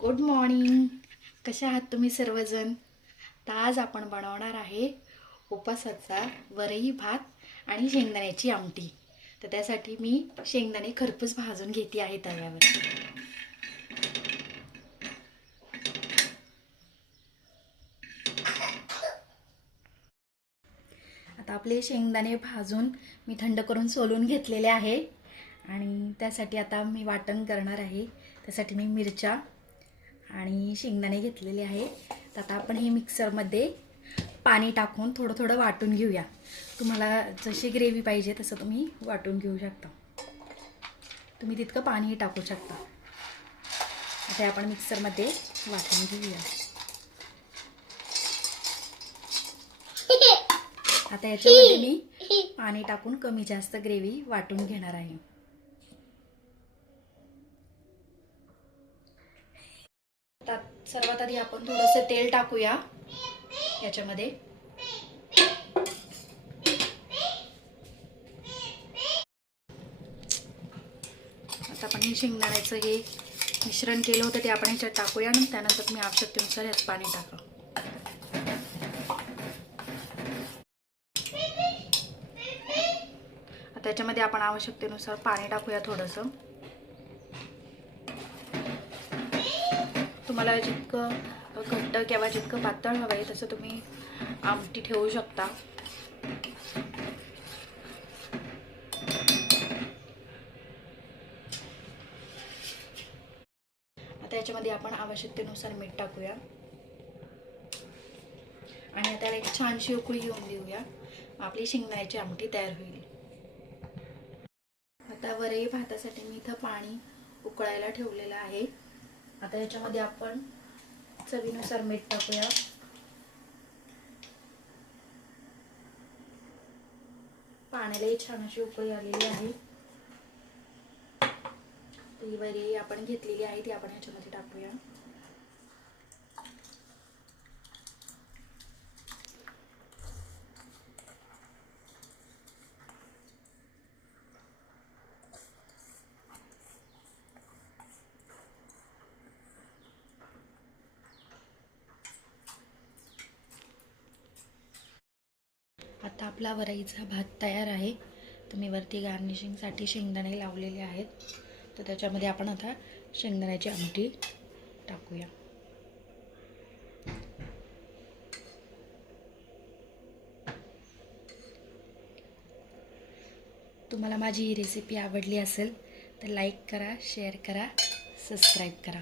Good morning. कशा आहात तुम्ही सर्वजण? तर आज आपण बनवणार आहे उपासाचा वरई भात आणि शेंगदाण्याची आमटी. तर त्यासाठी मी शेंगदाणे खरपूस भाजून घेते आहे तव्यावर. आता आपले शेंगदाणे भाजून मी थंड करून सोलून घेतलेले आहे आणि त्यासाठी आता मी वाटण करणार आहे. त्यासाठी मी मिरच्या आणि शेंगदाणे घेतलेले आहे. तर आता आपण हे मिक्सरमध्ये पाणी टाकून थोडं थोडं वाटून घेऊया. तुम्हाला जशी ग्रेव्ही पाहिजे तसं तुम्ही वाटून घेऊ शकता. तुम्ही तितकं पाणी टाकू शकता. आता आपण मिक्सरमध्ये वाटून घेऊया. आता याच्यामध्ये मी पाणी टाकून कमी जास्त ग्रेव्ही वाटून घेणार आहे. सर्वात आधी आपण थोडंसं तेल टाकूया याच्यामध्ये. आता आपण हे शेंगदाण्याचं हे मिश्रण केलं होतं ते आपण ह्याच्यात टाकूया आणि त्यानंतर तुम्ही आवश्यकतेनुसार यात पाणी टाका. आता याच्यामध्ये आपण आवश्यकतेनुसार पाणी टाकूया थोडंसं. तुम्हाला जितकं घट्ट किंवा जितकं पातळ हवं आहे तसं तुम्ही आमटी ठेवू शकता. आता याच्यामध्ये आपण आवश्यकतेनुसार मीठ टाकूया आणि त्याला एक छानशी उकळी येऊन देऊया. आपली शेंगदाण्याची आमटी तयार होईल. आता वरई भातासाठी मी इथं पाणी उकळायला ठेवलेलं आहे. आता याच्यामध्ये आपण चवीनुसार मीठ टाकूया. पाण्यालाही छान अशी उकळी आलेली आहे. ही वरई आपण घेतलेली आहे ती आपण याच्यामध्ये टाकूया. आता आपला वरईचा भात तयार आहे. तुम्ही वरती गार्निशिंगसाठी शेंगदाणे लावलेले आहेत. तर त्याच्यामध्ये आपण आता शेंगदाण्याची आमटी टाकूया. तुम्हाला माझी ही रेसिपी आवडली असेल तर लाईक करा, शेअर करा, सबस्क्राईब करा.